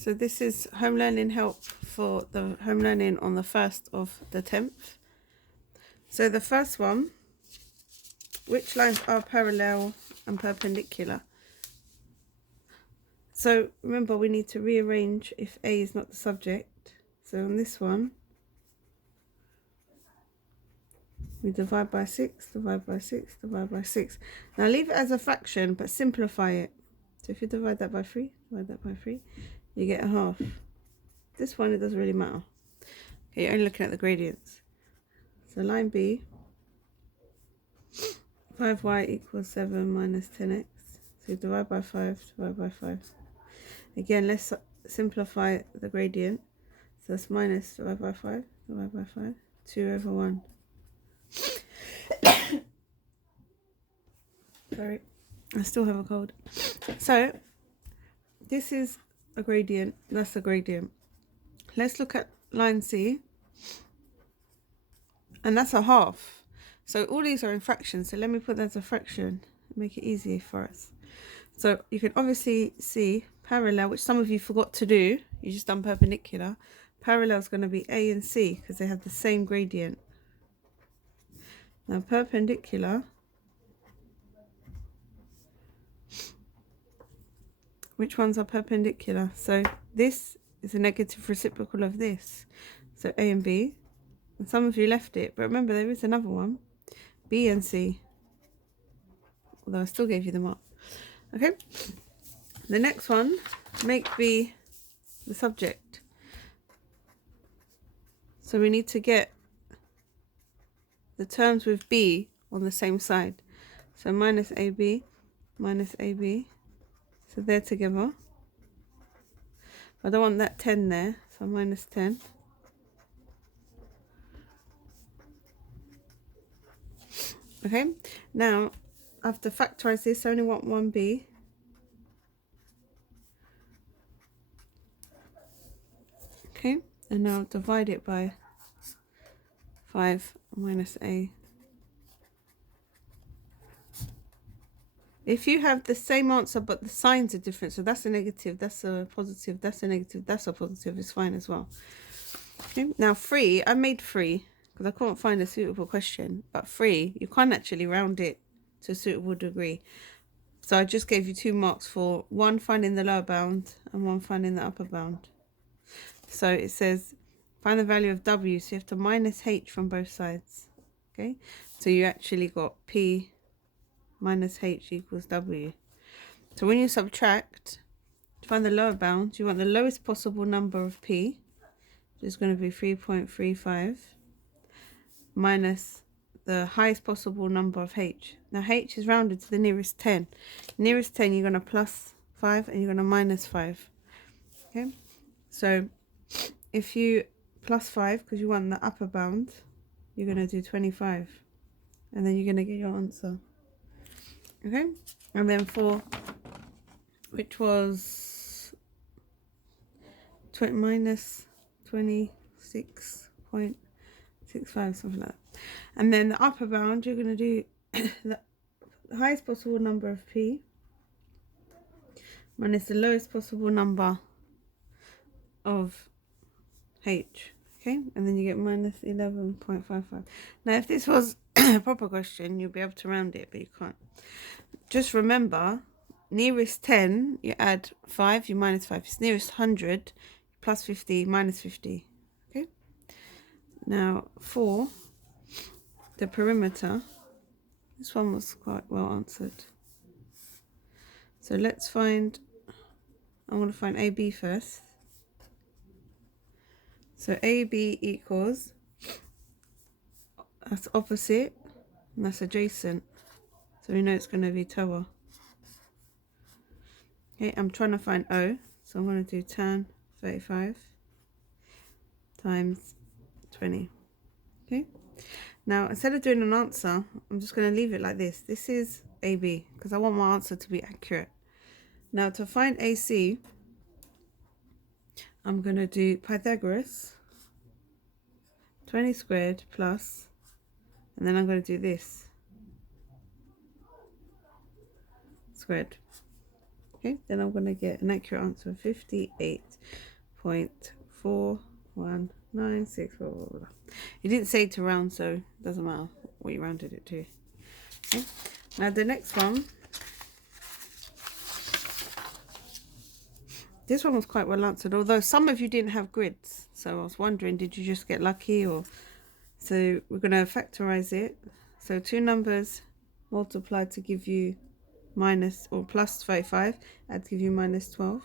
So this is home learning help for the home learning on the 1st of the 10th. So the first one, which lines are parallel and perpendicular? So remember, we need to rearrange if A is not the subject. So on this one, we divide by 6, divide by 6, divide by 6. Now leave it as a fraction, but simplify it. So if you divide that by 3, divide that by 3, you get a half. This one, it doesn't really matter. Okay, you're only looking at the gradients. So line B, 5y equals 7 minus 10x. So you divide by 5, divide by 5. Again, let's simplify the gradient. So that's minus divide by 5, divide by 5, 2 over 1. Sorry, I still have a cold. So this is a gradient, that's a gradient. Let's look at line C, and that's a half. So all these are in fractions, so let me put that as a fraction, make it easy for us. So you can obviously see parallel, which some of you forgot to do, you just done perpendicular. Parallel is going to be A and C because they have the same gradient. Now perpendicular, which ones are perpendicular? So this is a negative reciprocal of this. So A and B. And some of you left it, but remember there is another one, B and C. Although I still gave you the mark. Okay. The next one, make B the subject. So we need to get the terms with B on the same side. So minus AB, so they're together. I don't want that 10 there, so minus 10. Okay, now I have to factorize this, I only want 1B. Okay, and now divide it by 5 minus A. If you have the same answer but the signs are different, so that's a negative, that's a positive, that's a negative, that's a positive, it's fine as well. Okay, now 3, I made 3 because I couldn't find a suitable question, but 3, you can't actually round it to a suitable degree. So I just gave you 2 marks for 1 finding the lower bound and 1 finding the upper bound. So it says find the value of W, so you have to minus H from both sides. Okay, so you actually got P minus H equals W. So when you subtract, to find the lower bound, you want the lowest possible number of P, which is going to be 3.35, minus the highest possible number of H. Now H is rounded to the nearest 10. Nearest 10, you're going to plus 5 and you're going to minus 5. Okay, so if you plus 5, because you want the upper bound, you're going to do 25. And then you're going to get your answer. Okay, and then 4, which was minus 26.65, something like that. And then the upper bound, you're going to do the highest possible number of P minus the lowest possible number of H. Okay, and then you get minus 11.55. Now if this was a proper question, you'll be able to round it, but you can't. Just remember, nearest 10, you add 5, you minus 5. It's nearest 100, plus 50, minus 50. Okay, now 4, the perimeter. This one was quite well answered. So let's find, I want to find AB first. So AB equals, that's opposite, and that's adjacent. So we know it's going to be TOA. Okay, I'm trying to find O. So I'm going to do tan 35 times 20. Okay. Now, instead of doing an answer, I'm just going to leave it like this. This is AB, because I want my answer to be accurate. Now, to find AC, I'm going to do Pythagoras, 20 squared plus, and then I'm going to do this, squared. Okay, then I'm going to get an accurate answer of 58.4196. Blah, blah, blah. You didn't say to round, so it doesn't matter what you rounded it to. Okay, now the next one. This one was quite well answered, although some of you didn't have grids. So I was wondering, did you just get lucky? Or so we're going to factorize it. So two numbers multiplied to give you minus or plus 35, I'd give you minus 12.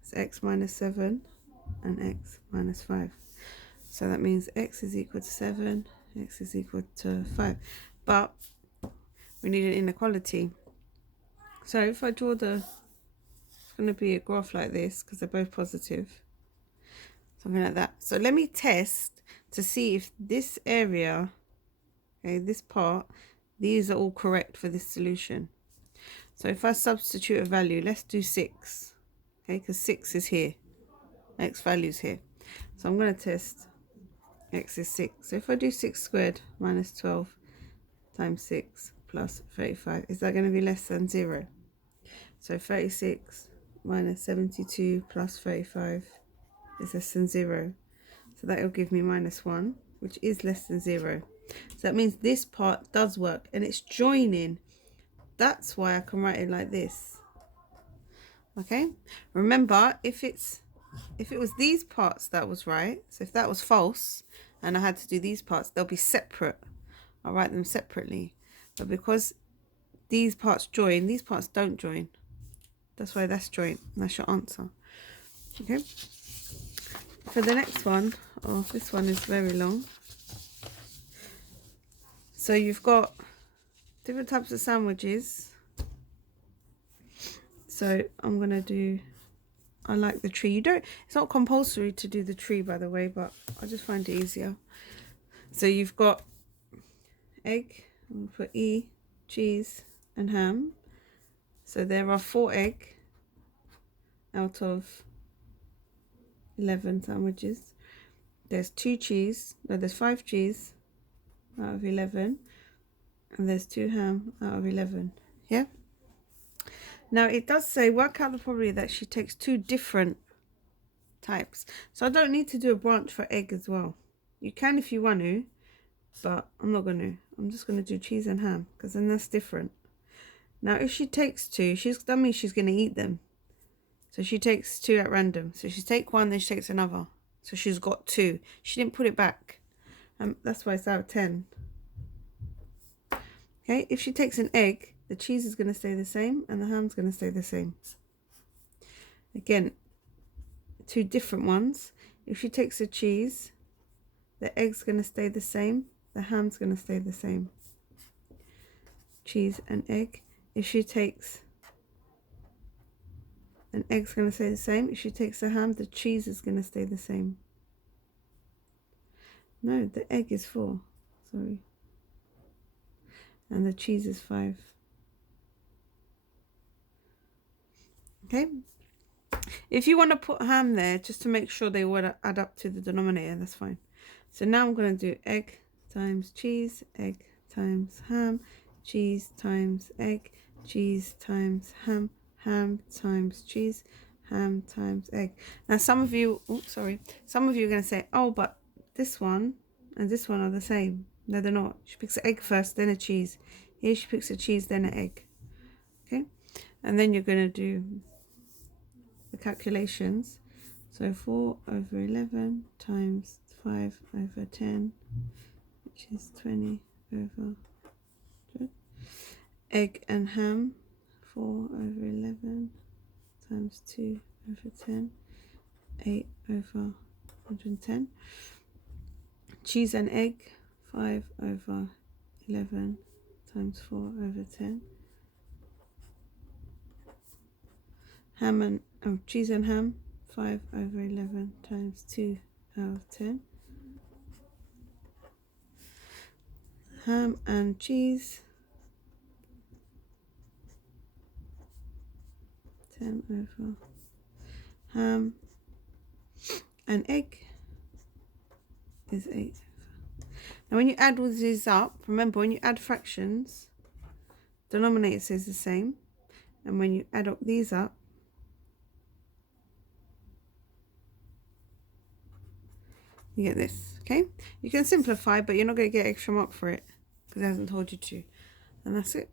It's x minus 7 and x minus 5. So that means x is equal to 7, x is equal to 5. But we need an inequality. So if I draw it's going to be a graph like this because they're both positive. Something like that. So let me test to see if this area, okay, this part, these are all correct for this solution. So if I substitute a value, let's do 6. Okay, because 6 is here. X value is here. So I'm going to test x is 6. So if I do 6 squared minus 12 times 6 plus 35, is that going to be less than 0? So 36 minus 72 plus 35 is less than 0. So that will give me minus 1, which is less than 0. So that means this part does work, and it's joining. That's why I can write it like this. Okay, remember, if it was these parts that was right, so if that was false and I had to do these parts, they'll be separate. I'll write them separately. But because these parts join, these parts don't join. That's why that's joint. That's your answer. Okay. For the next one, this one is very long. So you've got different types of sandwiches. So I'm going to do, I like the tree. It's not compulsory to do the tree, by the way, but I just find it easier. So you've got egg, I'm going to put E, cheese and ham. So there are 4 egg out of 11 sandwiches. There's 2 cheese, no, there's 5 cheese out of 11, and there's 2 ham out of 11. Yeah. Now it does say work out the probability that she takes 2 different types. So I don't need to do a branch for egg as well. You can if you want to, but I'm not going to. I'm just going to do cheese and ham because then that's different. Now if she takes 2, that means she's going to eat them. So she takes 2 at random. So she takes 1, then she takes another. So she's got 2. She didn't put it back. That's why it's out of 10. Okay, if she takes an egg, the cheese is going to stay the same and the ham's going to stay the same. Again, 2 different ones. If she takes a cheese, the egg's going to stay the same, the ham's going to stay the same. Cheese and egg. If she takes an egg's going to stay the same. If she takes a ham, the cheese is going to stay the same. No, the egg is 4. Sorry. And the cheese is 5. Okay. If you want to put ham there, just to make sure they would add up to the denominator, that's fine. So now I'm going to do egg times cheese, egg times ham, cheese times egg, cheese times ham, ham times cheese, ham times egg. Now some of you, some of you are going to say, oh, but this one and this one are the same. No, they're not. She picks an egg first, then a cheese. Here she picks a cheese, then an egg. Okay, and then you're going to do the calculations. So 4 over 11 times 5 over 10, which is 20 over 100. Egg and ham, 4 over 11 times 2 over 10, 8 over 110. Cheese and egg, 5 over 11 times 4 over 10. Ham and cheese and ham, 5 over 11 times 2 out of 10. Ham and cheese, 10 over ham and egg is 8 over. Now when you add all these up, remember when you add fractions, denominator stays the same And when you add up these up, you get this, okay? You can simplify, but you're not going to get extra mark for it because it hasn't told you to. And that's it.